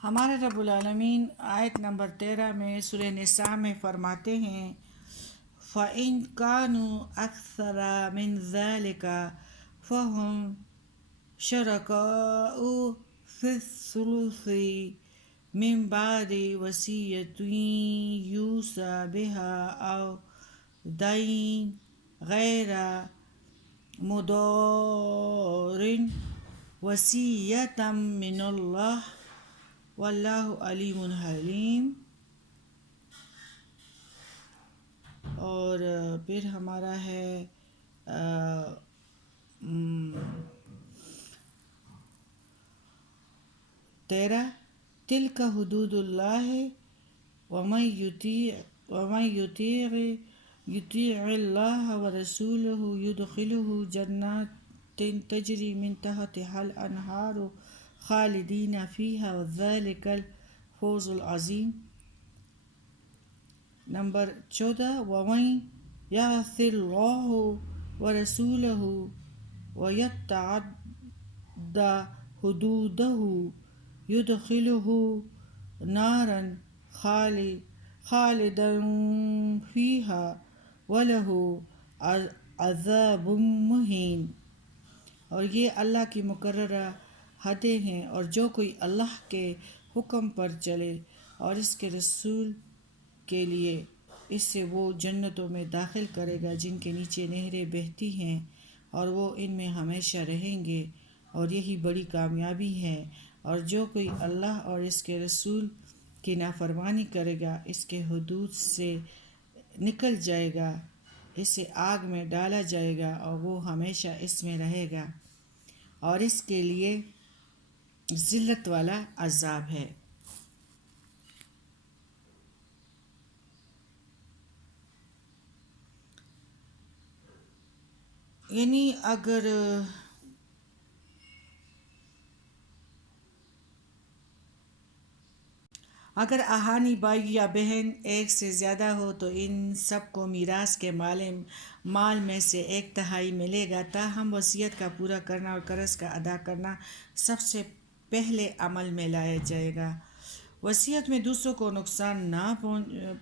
ہمارے رب العالمین آیت نمبر 13 میں سورہ نساء میں فرماتے ہیں فَإِن كَانُوا أَكْثَرَ مِن ذَلِكَ فَهُمْ شُرَكَاءُ فِي الثُّلُثِ مِن بَعْدِ وَصِيَّةٍ يُوصَى بِهَا أَوْ دَيْنٍ غَيْرَ مُضَارٍّ وَصِيَّةً مِّنَ اللَّهِ واللہ علیم حلیم۔ اور پھر ہمارا ہے 13 تلک حدود اللہ ومن یطیع اللہ ورسولہ یدخلہ جنات تجری من تحتها الانہار خالدین فیہا وذالک الفوز العظیم۔ نمبر 14 ومن یعص اللہ ورسولہ ویتعد حدودہ یدخلہ نارا خالدا فیہا ولہ عذاب مہین۔ اور یہ اللہ کی مقررہ حدیں ہیں، اور جو کوئی اللہ کے حکم پر چلے اور اس کے رسول کے لیے اس سے وہ جنتوں میں داخل کرے گا جن کے نیچے نہریں بہتی ہیں، اور وہ ان میں ہمیشہ رہیں گے، اور یہی بڑی کامیابی ہے۔ اور جو کوئی اللہ اور اس کے رسول کی نافرمانی کرے گا، اس کے حدود سے نکل جائے گا، اسے آگ میں ڈالا جائے گا اور وہ ہمیشہ اس میں رہے گا، اور اس کے لیے ذلت والا عذاب ہے۔ یعنی اگر آہانی بھائی یا بہن ایک سے زیادہ ہو تو ان سب کو میراث کے مال میں سے 1/3 ملے گا، تاہم وصیت کا پورا کرنا اور قرض کا ادا کرنا سب سے پہلے عمل میں لایا جائے گا۔ وصیت میں دوسروں کو نقصان نہ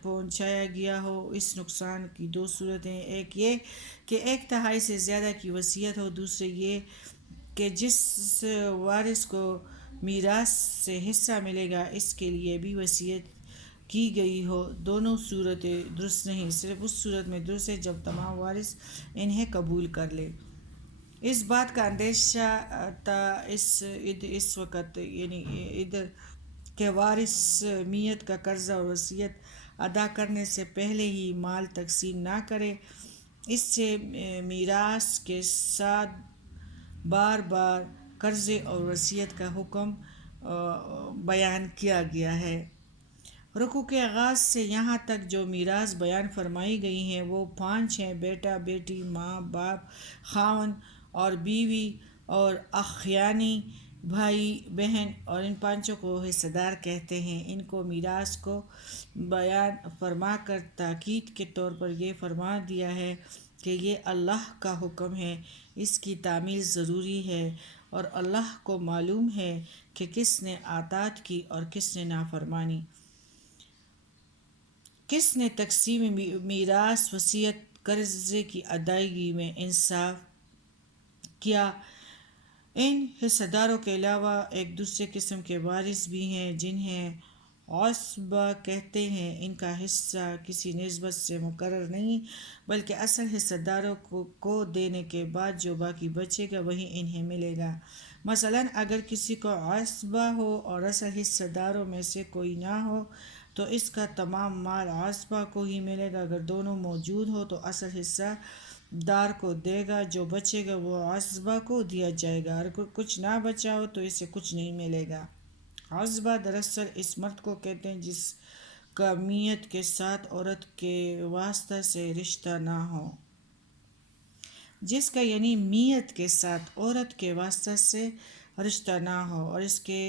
پہنچایا گیا ہو۔ اس نقصان کی 2 صورتیں، ایک یہ کہ 1/3 سے زیادہ کی وصیت ہو، دوسرے یہ کہ جس وارث کو میراث سے حصہ ملے گا اس کے لیے بھی وصیت کی گئی ہو۔ دونوں صورتیں درست نہیں، صرف اس صورت میں درست ہے جب تمام وارث انہیں قبول کر لیں۔ اس بات کا اندیشہ تھا اس وقت یعنی ادھر کہ وارث میت کا قرضہ اور وصیت ادا کرنے سے پہلے ہی مال تقسیم نہ کرے۔ اس سے میراث کے ساتھ بار بار قرضے اور وصیت کا حکم بیان کیا گیا ہے۔ رکوع کے آغاز سے یہاں تک جو میراث بیان فرمائی گئی ہیں وہ 5 ہیں: بیٹا، بیٹی، ماں، باپ، خاوند اور بیوی اور اخ یعنی بھائی بہن، اور ان 5 کو حصہ دار کہتے ہیں۔ ان کو میراث کو بیان فرما کر تاکید کے طور پر یہ فرما دیا ہے کہ یہ اللہ کا حکم ہے، اس کی تعمیل ضروری ہے، اور اللہ کو معلوم ہے کہ کس نے اطاعت کی اور کس نے نافرمانی، کس نے تقسیم میراث، وصیت، قرضے کی ادائیگی میں انصاف کیا۔ ان حصہ داروں کے علاوہ ایک دوسرے قسم کے وارث بھی ہیں جنہیں عصبہ کہتے ہیں۔ ان کا حصہ کسی نسبت سے مقرر نہیں بلکہ اصل حصہ داروں کو دینے کے بعد جو باقی بچے گا وہی انہیں ملے گا۔ مثلاً اگر کسی کو عصبہ ہو اور اصل حصہ داروں میں سے کوئی نہ ہو تو اس کا تمام مال عصبہ کو ہی ملے گا۔ اگر دونوں موجود ہو تو اصل حصہ دار کو دے گا، جو بچے گا وہ عصبہ کو دیا جائے گا، اور اگر کچھ نہ بچا ہو تو اسے کچھ نہیں ملے گا۔ عصبہ دراصل اس مرد کو کہتے ہیں جس کا میت کے ساتھ عورت کے واسطہ سے رشتہ نہ ہو، جس کا یعنی میت کے ساتھ عورت کے واسطہ سے رشتہ نہ ہو، اور اس کے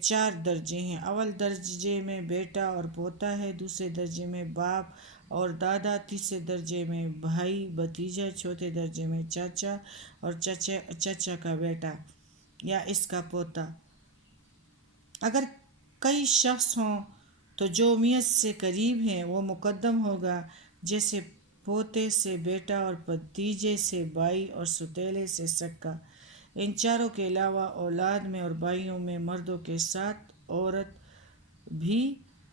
4 درجے ہیں۔ اول درجے میں بیٹا اور پوتا ہے، دوسرے درجے میں باپ اور دادا، تیسرے درجے میں بھائی بھتیجا، چوتھے درجے میں چاچا اور چچا کا بیٹا یا اس کا پوتا، اگر کئی شخص ہوں تو جو میت سے قریب ہیں وہ مقدم ہوگا، جیسے پوتے سے بیٹا اور بھتیجے سے بھائی اور ستیلے سے سکا۔ ان چاروں کے علاوہ اولاد میں اور بھائیوں میں مردوں کے ساتھ عورت بھی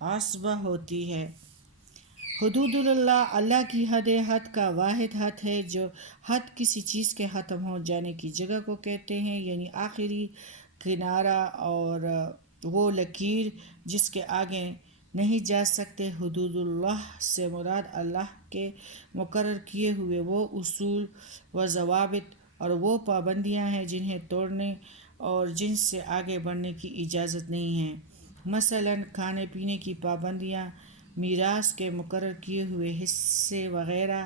عصبہ ہوتی ہے۔ حدود اللہ اللہ کی حد کا واحد حد ہے۔ جو حد کسی چیز کے ختم ہو جانے کی جگہ کو کہتے ہیں، یعنی آخری کنارہ اور وہ لکیر جس کے آگے نہیں جا سکتے۔ حدود اللہ سے مراد اللہ کے مقرر کیے ہوئے وہ اصول و ضوابط اور وہ پابندیاں ہیں جنہیں توڑنے اور جن سے آگے بڑھنے کی اجازت نہیں ہے، مثلاً کھانے پینے کی پابندیاں، میراث کے مقرر کیے ہوئے حصے وغیرہ۔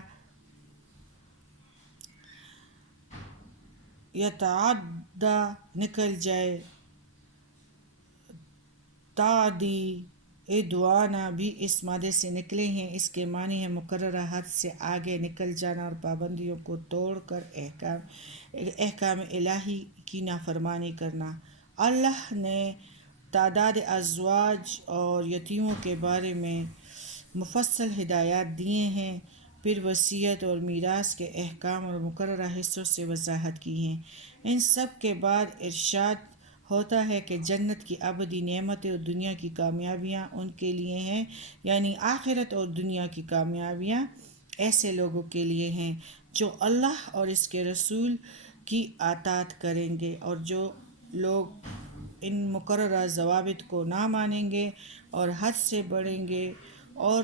یتعدی نکل جائے، تعدی عدوانہ بھی اس مادے سے نکلے ہیں۔ اس کے معنی ہے مقررہ حد سے آگے نکل جانا اور پابندیوں کو توڑ کر احکام الہی کی نافرمانی کرنا۔ اللہ نے تعداد ازواج اور یتیموں کے بارے میں مفصل ہدایات دیے ہیں، پھر وصیت اور میراث کے احکام اور مقررہ حصوں سے وضاحت کی ہے۔ ان سب کے بعد ارشاد ہوتا ہے کہ جنت کی ابدی نعمتیں اور دنیا کی کامیابیاں ان کے لیے ہیں، یعنی آخرت اور دنیا کی کامیابیاں ایسے لوگوں کے لیے ہیں جو اللہ اور اس کے رسول کی اطاعت کریں گے، اور جو لوگ ان مقررہ ضوابط کو نہ مانیں گے اور حد سے بڑھیں گے اور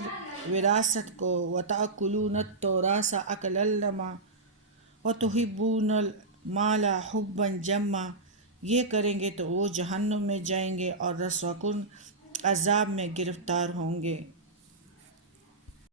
وراثت کو وَتَأْكُلُونَ التُّرَاثَ أَكْلًا لَمًّا وَتُحِبُّونَ الْمَالَ حُبًّا جَمًّا، یہ کریں گے تو وہ جہنم میں جائیں گے اور رسوا کن عذاب میں گرفتار ہوں گے۔